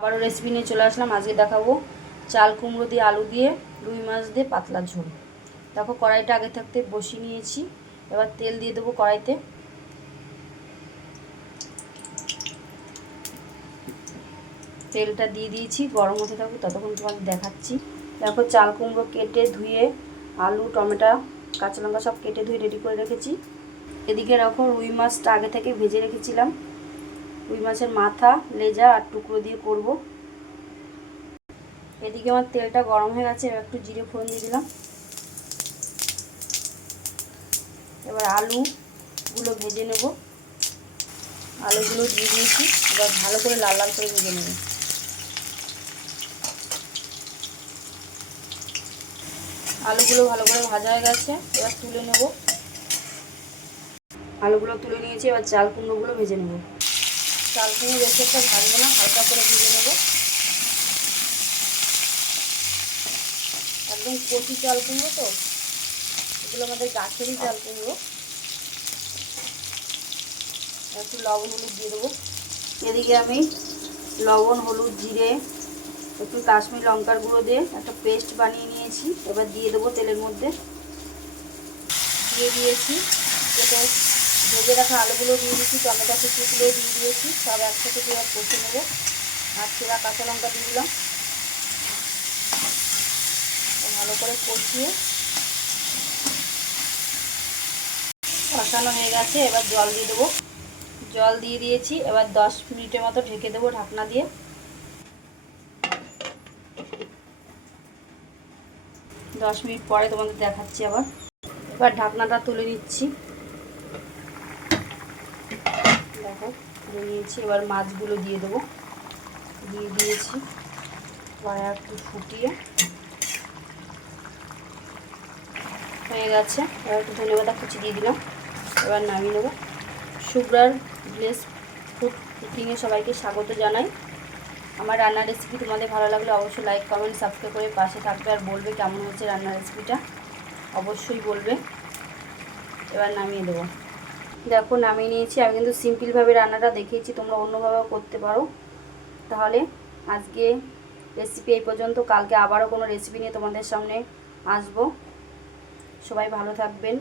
আবারও রেসিপি নিয়ে চলে আসলাম। আজকে দেখাবো চাল কুমড়ো দিয়ে আলু দিয়ে রুই মাছ দিয়ে পাতলা ঝোল। দেখো কড়াইটা আগে থাকতে বসিয়ে নিয়েছি। এবার তেল দিয়ে দেবো কড়াইতে। তেলটা দিয়ে দিয়েছি, গরম হতে থাকবো, ততক্ষণ তোমাদের দেখাচ্ছি। দেখো চাল কুমড়ো কেটে ধুয়ে আলু টমেটো কাঁচা লঙ্কা সব কেটে ধুয়ে রেডি করে রেখেছি। এদিকে রাখো রুই মাছটা আগে থেকে ভেজে রেখেছিলাম। রুই মাছের মাথা লেজা আর টুকরো দিয়ে করব। এদিকে আমার তেলটা গরম হয়ে গেছে, এবার একটু জিরে ফোড়ন দিয়ে দিলাম। এবার আলুগুলো ভেজে নেব। আলুগুলো দিয়ে দিয়েছি, এবার ভালো করে লাল লাল করে ভেজে নেব। আলুগুলো ভালো করে ভাজা হয়ে গেছে, এবার তুলে নেব। আলুগুলো তুলে নিয়েছি, এবার চাল কুমড়োগুলো ভেজে নেব। চাল কুমড়ো বেশি একটা ভাজবো না, হালকা করে ভেজে নেব। একদম কচি চাল কুমড়ো তো, এগুলো আমাদের গাছেরই চাল কুমড়ো। একটু লবণ হলুদ দিয়ে দেবো। এদিকে আমি লবণ হলুদ জিরে একটু কাশ্মীর লঙ্কার গুঁড়ো দিয়ে একটা পেস্ট বানিয়ে নিয়েছি। এবার দিয়ে দেবো তেলের মধ্যে। দিয়ে দিয়েছি, কেটে ভেজে রাখা আলুগুলো দিয়ে দিয়েছি, টমেটো কুচিগুলো দিয়ে দিয়েছি, সব একসাথে দিয়ে কষে নেবো। আর চেরা কাঁচা লঙ্কা দিয়ে দিলাম। ভালো করে কষিয়ে কষানো হয়ে গেছে, এবার জল দিয়ে দেবো। জল দিয়ে দিয়েছি, এবার 10 মিনিটের মতো ঢেকে দেবো ঢাকনা দিয়ে। 10 মিনিট পরে তোমাদের দেখাচ্ছি আবার। এবার ঢাকনাটা তুলে নিচ্ছি। দেখো তুলে নিয়েছি, এবার মাছগুলো দিয়ে দেবো। দিয়ে দিয়েছি, এবার একটু ফুটিয়ে হয়ে গেছে। এবার একটু ধনেপাতা কুচি দিয়ে দিলাম। এবার নামিয়ে নেবো। শুভ্রার ভিলেজ ফুড কুকিংয়ে সবাইকে স্বাগত জানাই। আমার রান্নার রেসিপি তোমাদের ভালো লাগলে অবশ্যই লাইক কমেন্ট সাবস্ক্রাইব করে পাশে থাকবে, আর বলবে কেমন হচ্ছে রান্নার রেসিপিটা, অবশ্যই বলবে। এবার নামিয়ে দেবো। দেখো নামিয়ে নিয়েছি। আমি কিন্তু সিম্পলভাবে রান্নাটা দেখিয়েছি, তোমরা অন্যভাবেও করতে পারো। তাহলে আজকে রেসিপি এই পর্যন্ত। কালকে আবারও কোনো রেসিপি নিয়ে তোমাদের সামনে আসবো। সবাই ভালো থাকবেন।